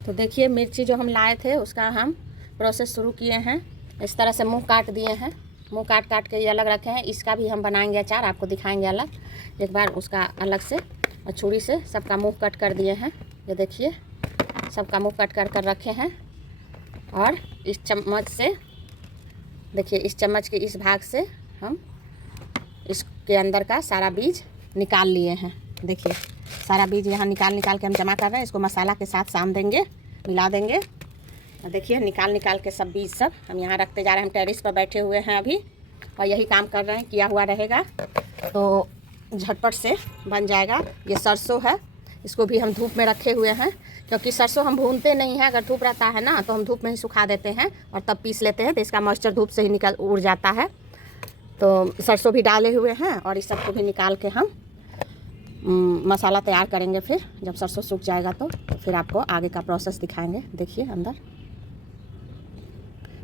तो देखिए मिर्ची जो हम लाए थे उसका हम प्रोसेस शुरू किए हैं। इस तरह से मुंह काट दिए हैं, मुंह काट काट के ये अलग रखे हैं। इसका भी हम बनाएंगे अचार, आपको दिखाएंगे अलग एक बार उसका अलग से। और छुरी से सबका मुंह कट कर दिए हैं। ये देखिए सबका मुंह कट कर कर रखे हैं। और इस चम्मच से देखिए, इस चम्मच के इस भाग से हम इसके अंदर का सारा बीज निकाल लिए हैं। देखिए सारा बीज यहाँ निकाल के हम जमा कर रहे हैं। इसको मसाला के साथ सान देंगे, मिला देंगे। और देखिए निकाल के सब बीज सब हम यहाँ रखते जा रहे हैं। हम टेरेस पर बैठे हुए हैं अभी और यही काम कर रहे हैं, किया हुआ रहेगा तो झटपट से बन जाएगा। ये सरसों है, इसको भी हम धूप में रखे हुए हैं क्योंकि सरसों हम भूनते नहीं हैं। अगर धूप रहता है ना तो हम धूप में ही सुखा देते हैं और तब पीस लेते हैं, तो इसका मॉइस्चर धूप से ही उड़ जाता है। तो सरसों भी डाले हुए हैं और इस सबको भी निकाल के हम मसाला तैयार करेंगे। फिर जब सरसों सूख जाएगा तो फिर आपको आगे का प्रोसेस दिखाएंगे। देखिए अंदर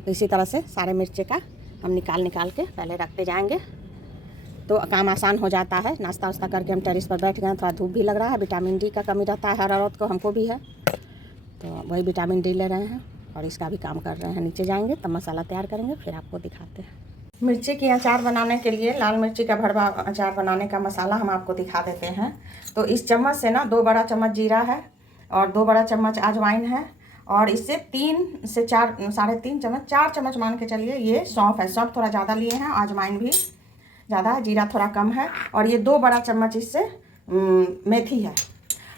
तो इसी तरह से सारे मिर्चे का हम निकाल के पहले रखते जाएंगे तो काम आसान हो जाता है। नाश्ता वास्ता करके हम टेरेस पर बैठ गए, थोड़ा धूप भी लग रहा है। विटामिन डी का कमी रहता है हर औरत को, हमको भी है, तो वही विटामिन डी ले रहे हैं और इसका भी काम कर रहे हैं। नीचे जाएंगे तब मसाला तैयार करेंगे, फिर आपको दिखाते हैं। मिर्ची की अचार बनाने के लिए, लाल मिर्ची का भरवा अचार बनाने का मसाला हम आपको दिखा देते हैं। तो इस चम्मच से ना 2 बड़ा चम्मच जीरा है और 2 बड़ा चम्मच अजवाइन है और इससे 3 से 4 3.5 चम्मच 4 चम्मच मान के चलिए ये सौंफ है। सौंफ थोड़ा ज़्यादा लिए हैं, अजवाइन भी ज़्यादा है, जीरा थोड़ा कम है। और ये 2 बड़ा चम्मच इससे मेथी है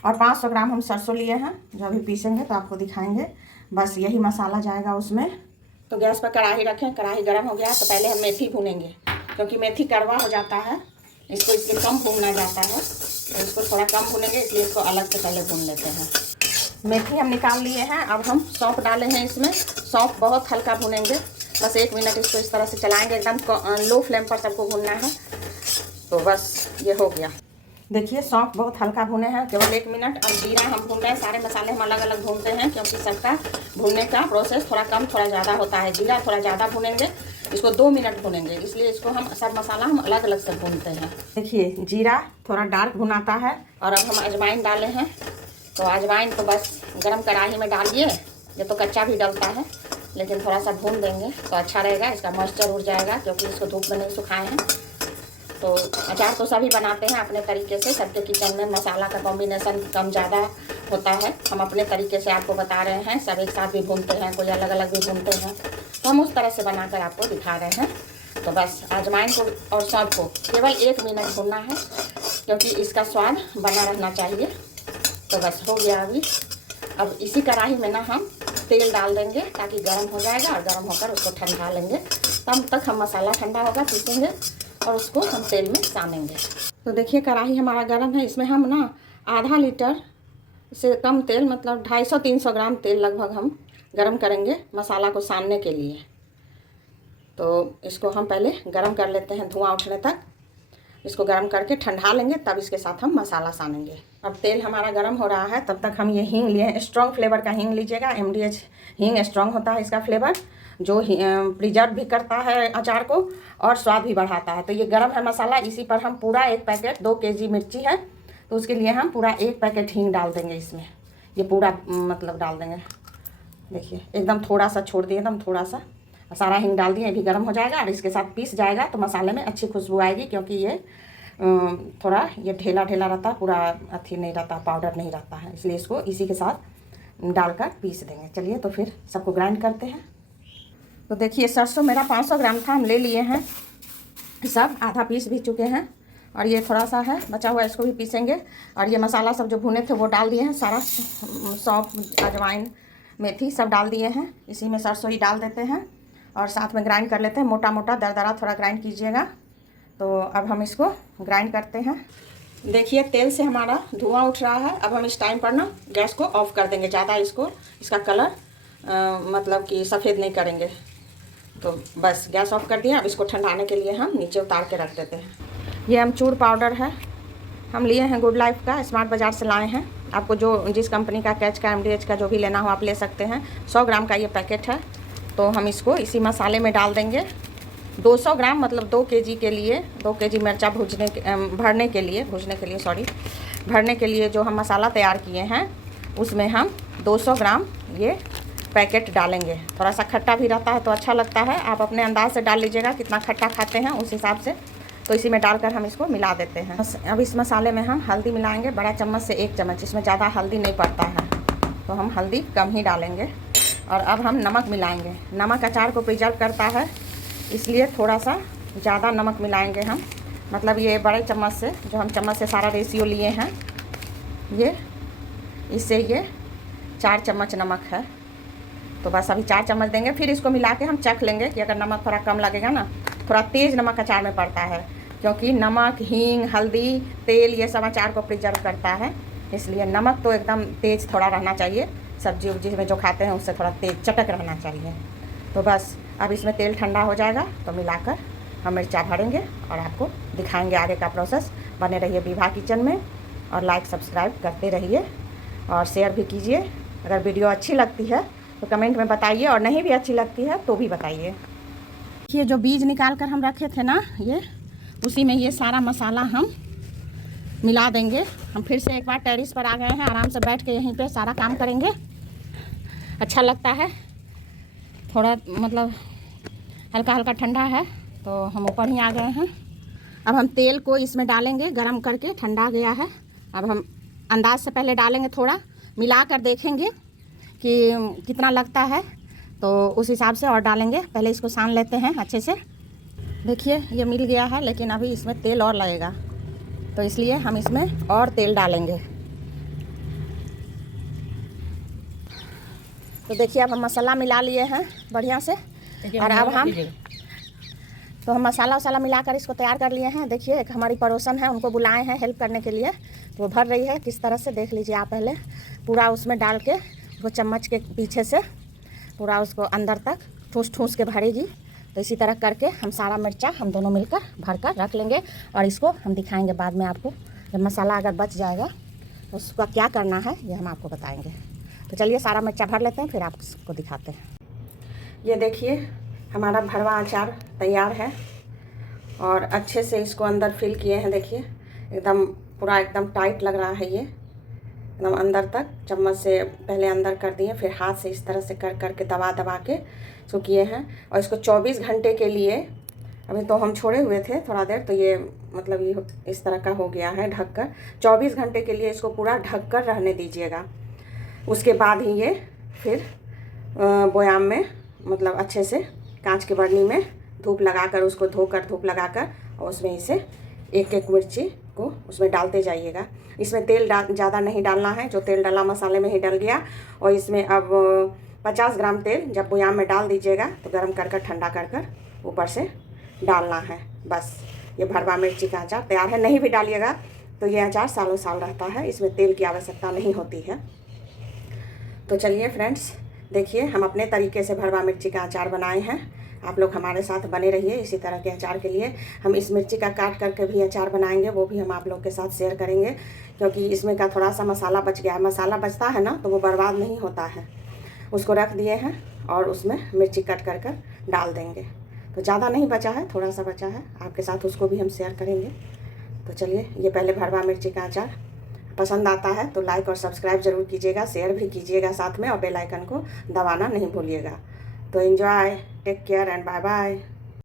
और 500 ग्राम हम सरसों लिए हैं जो अभी पीसेंगे तो आपको दिखाएंगे। बस यही मसाला जाएगा उसमें। तो गैस पर कढ़ाई रखें, कढ़ाई गर्म हो गया तो पहले हम मेथी भूनेंगे क्योंकि मेथी कड़वा हो जाता है, इसको इसलिए कम भूनना जाता है। तो इसको थोड़ा कम भूनेंगे, इसलिए इसको अलग से पहले भून लेते हैं। मेथी हम निकाल लिए हैं। अब हम सौंफ डाले हैं इसमें। सौंफ बहुत हल्का भूनेंगे, बस 1 मिनट इसको इस तरह से चलाएंगे, एकदम लो फ्लेम पर सबको भूनना है। तो बस ये हो गया। देखिए सौंफ बहुत हल्का भुने हैं, केवल 1 मिनट। और जीरा हम भून रहे हैं, सारे मसाले हम अलग अलग भूनते हैं क्योंकि सबका भूनने का प्रोसेस थोड़ा कम थोड़ा ज़्यादा होता है। जीरा थोड़ा ज़्यादा भूनेंगे, इसको 2 मिनट भूनेंगे, इसलिए इसको हम सब मसाला हम अलग अलग से भूनते हैं। देखिए जीरा थोड़ा डार्क भुनाता है और अब हम अजवाइन डाले हैं। तो अजवाइन तो बस गरम कढ़ाई में डालिए, ये तो कच्चा भी डलता है लेकिन थोड़ा सा भून देंगे तो अच्छा रहेगा, इसका मॉइस्चर उड़ जाएगा क्योंकि इसको धूप में नहीं सुखाए हैं। तो अचार तो सभी बनाते हैं अपने तरीके से, सबके किचन में मसाला का कॉम्बिनेशन कम ज़्यादा होता है। हम अपने तरीके से आपको बता रहे हैं, सब एक साथ भी भूनते हैं, कोई अलग अलग भी भूनते हैं, तो हम उस तरह से बनाकर आपको दिखा रहे हैं। तो बस अजवाइन को और सौंफ को केवल 1 मिनट भूनना है क्योंकि इसका स्वाद बना रहना चाहिए। तो बस हो गया अभी। अब इसी कढ़ाई में ना हम तेल डाल देंगे ताकि गर्म हो जाएगा और गर्म होकर उसको ठंडा लेंगे। तब तक हम मसाला ठंडा होगा, पीसेंगे और उसको हम तेल में सानेंगे। तो देखिए कढ़ाई हमारा गर्म है, इसमें हम ना आधा लीटर से कम तेल, मतलब 250-300 ग्राम तेल लगभग हम गर्म करेंगे मसाला को सानने के लिए। तो इसको हम पहले गर्म कर लेते हैं धुआं उठने तक। इसको गर्म करके ठंडा लेंगे तब इसके साथ हम मसाला सानेंगे। अब तेल हमारा गर्म हो रहा है, तब तक हम ये हींग लिए, स्ट्रॉन्ग फ्लेवर का हींग लीजिएगा। MDH हींग स्ट्रॉन्ग होता है इसका फ्लेवर, जो प्रिजर्व भी करता है अचार को और स्वाद भी बढ़ाता है। तो ये गर्म है मसाला, इसी पर हम पूरा 1 पैकेट, 2 केजी मिर्ची है तो उसके लिए हम पूरा 1 पैकेट हींग डाल देंगे इसमें। ये पूरा मतलब डाल देंगे। देखिए एकदम थोड़ा सा छोड़ दिए, एकदम थोड़ा सा, सारा हींग डाल दिए। अभी गर्म हो जाएगा और इसके साथ पीस जाएगा तो मसाले में अच्छी खुशबू आएगी क्योंकि ये थोड़ा ये ढेला ढेला रहता है, पूरा अथी नहीं रहता, पाउडर नहीं रहता है, इसलिए इसको इसी के साथ डालकर पीस देंगे। चलिए तो फिर सबको ग्राइंड करते हैं। तो देखिए सरसों मेरा 500 ग्राम था, हम ले लिए हैं सब, आधा पीस भी चुके हैं और ये थोड़ा सा है बचा हुआ, इसको भी पीसेंगे। और ये मसाला सब जो भुने थे वो डाल दिए हैं, सारा सौंफ, अजवाइन, मेथी सब डाल दिए हैं। इसी में सरसों ही डाल देते हैं और साथ में ग्राइंड कर लेते हैं। मोटा मोटा दरदरा थोड़ा ग्राइंड कीजिएगा। तो अब हम इसको ग्राइंड करते हैं। देखिए तेल से हमारा धुआं उठ रहा है। अब हम इस टाइम पर ना गैस को ऑफ कर देंगे, ज़्यादा इसका कलर मतलब कि सफ़ेद नहीं करेंगे। तो बस गैस ऑफ कर दिया। अब इसको ठंडाने के लिए हम नीचे उतार के रख देते हैं। ये अमचूर पाउडर है, हम लिए हैं गुड लाइफ का, स्मार्ट बाज़ार से लाए हैं। आपको जो जिस कंपनी का, कैच का, MDH का जो भी लेना हो आप ले सकते हैं। 100 ग्राम का ये पैकेट है। तो हम इसको इसी मसाले में डाल देंगे। 200 ग्राम मतलब 2 केजी के लिए, 2 केजी मिर्चा भरने के लिए जो हम मसाला तैयार किए हैं उसमें हम 200 ग्राम ये पैकेट डालेंगे। थोड़ा सा खट्टा भी रहता है तो अच्छा लगता है, आप अपने अंदाज से डाल लीजिएगा कितना खट्टा खाते हैं उस हिसाब से। तो इसी में डालकर हम इसको मिला देते हैं। अब इस मसाले में हम हल्दी मिलाएंगे, बड़ा चम्मच से 1 चम्मच, इसमें ज़्यादा हल्दी नहीं पड़ता है तो हम हल्दी कम ही डालेंगे। और अब हम नमक मिलाएंगे। नमक अचार को प्रिजर्व करता है, इसलिए थोड़ा सा ज़्यादा नमक मिलाएंगे हम। मतलब ये बड़े चम्मच से, जो हम चम्मच से सारा रेशियो लिए हैं, ये इससे ये 4 चम्मच नमक है। तो बस अभी 4 चम्मच देंगे, फिर इसको मिला के हम चख लेंगे कि अगर नमक थोड़ा कम लगेगा ना। थोड़ा तेज़ नमक अचार में पड़ता है, क्योंकि नमक, हींग, हल्दी, तेल ये सब अचार को प्रिजर्व करता है, इसलिए नमक तो एकदम तेज़ थोड़ा रहना चाहिए। सब्जी उब्जी में जो खाते हैं उससे थोड़ा तेज़ चटक रहना चाहिए। तो बस अब इसमें तेल ठंडा हो जाएगा तो मिलाकर हम मिर्चा भरेंगे और आपको दिखाएंगे आगे का प्रोसेस। बने रहिए विभा किचन में और लाइक सब्सक्राइब करते रहिए और शेयर भी कीजिए। अगर वीडियो अच्छी लगती है तो कमेंट में बताइए, और नहीं भी अच्छी लगती है तो भी बताइए। ये जो बीज निकाल कर हम रखे थे ना, ये उसी में ये सारा मसाला हम मिला देंगे। हम फिर से एक बार टेरिस पर आ गए हैं, आराम से बैठ के यहीं पे सारा काम करेंगे। अच्छा लगता है, थोड़ा मतलब हल्का हल्का ठंडा है तो हम ऊपर ही आ गए हैं। अब हम तेल को इसमें डालेंगे, गरम करके ठंडा गया है। अब हम अंदाज से पहले डालेंगे, थोड़ा मिला कर देखेंगे कि कितना लगता है तो उस हिसाब से और डालेंगे। पहले इसको सान लेते हैं अच्छे से। देखिए ये मिल गया है, लेकिन अभी इसमें तेल और लगेगा तो इसलिए हम इसमें और तेल डालेंगे। तो देखिए अब हम मसाला मिला लिए हैं बढ़िया से, और अब हम मसाला वसाला मिलाकर इसको तैयार कर लिए हैं। देखिए एक हमारी पड़ोसन है, उनको बुलाए हैं हेल्प करने के लिए, तो वो भर रही है। किस तरह से देख लीजिए आप, पहले पूरा उसमें डाल के वो चम्मच के पीछे से पूरा उसको अंदर तक ठूस ठूस के भरेगी। तो इसी तरह करके हम सारा मिर्चा हम दोनों मिलकर भर कर रख लेंगे, और इसको हम दिखाएंगे बाद में आपको। जब मसाला अगर बच जाएगा तो उसका क्या करना है ये हम आपको बताएंगे। तो चलिए सारा मिर्चा भर लेते हैं, फिर आपको दिखाते हैं। ये देखिए हमारा भरवा अचार तैयार है, और अच्छे से इसको अंदर फिल किए हैं। देखिए एकदम पूरा एकदम टाइट लग रहा है, ये एकदम अंदर तक चम्मच से पहले अंदर कर दिए, फिर हाथ से इस तरह से कर करके दबा दबा के इसको किए हैं। और इसको 24 घंटे के लिए, अभी तो हम छोड़े हुए थे थोड़ा देर, तो ये मतलब ये इस तरह का हो गया है ढककर। 24 घंटे के लिए इसको पूरा ढककर रहने दीजिएगा। उसके बाद ही ये फिर बोयाम में, मतलब अच्छे से कांच के बर्नी में धूप लगाकर, उसको धोकर धूप लगाकर, और उसमें इसे एक एक मिर्ची को उसमें डालते जाइएगा। इसमें तेल ज़्यादा नहीं डालना है, जो तेल डाला मसाले में ही डल गया। और इसमें अब 50 ग्राम तेल जब बोयाम में डाल दीजिएगा तो गर्म कर कर ठंडा कर कर ऊपर से डालना है। बस ये भरवा मिर्ची का अचार तैयार है। नहीं भी डालिएगा तो ये अचार सालों साल रहता है, इसमें तेल की आवश्यकता नहीं होती है। तो चलिए फ्रेंड्स, देखिए हम अपने तरीके से भरवा मिर्ची का अचार बनाए हैं। आप लोग हमारे साथ बने रहिए इसी तरह के अचार के लिए। हम इस मिर्ची का काट करके भी अचार बनाएंगे, वो भी हम आप लोग के साथ शेयर करेंगे, क्योंकि इसमें का थोड़ा सा मसाला बच गया है। मसाला बचता है ना तो वो बर्बाद नहीं होता है। उसको रख दिए हैं और उसमें मिर्ची कट कर कर डाल देंगे। तो ज़्यादा नहीं बचा है, थोड़ा सा बचा है, आपके साथ उसको भी हम शेयर करेंगे। तो चलिए, ये पहले भरवा मिर्ची का अचार पसंद आता है तो लाइक और सब्सक्राइब ज़रूर कीजिएगा, शेयर भी कीजिएगा साथ में, और बेल आइकन को दबाना नहीं भूलिएगा। तो enjoy, take care and bye bye.